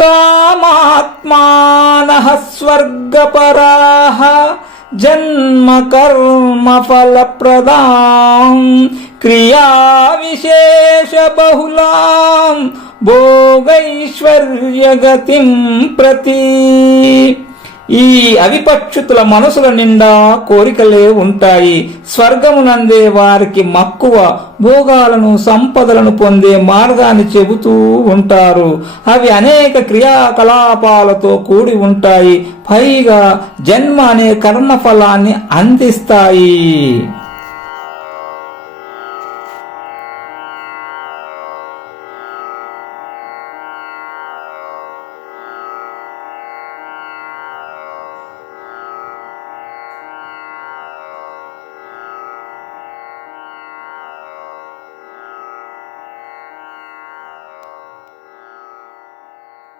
కామాత్మానః స్వర్గపరాః జన్మ కర్మ ఫలప్రదాం క్రియా విశేష బహుళాం భోగైశ్వర్యగతిం ప్రతి. ఈ అవిపక్షితుల మనసుల నిండా కోరికలే ఉంటాయి. స్వర్గమునందే వారికి మక్కువ, భోగాలను సంపదలను పొందే మార్గాన్ని చెబుతూ ఉంటారు. అవి అనేక క్రియాకలాపాలతో కూడి ఉంటాయి. పైగా జన్మ అనే కర్మఫలాన్ని అందిస్తాయి.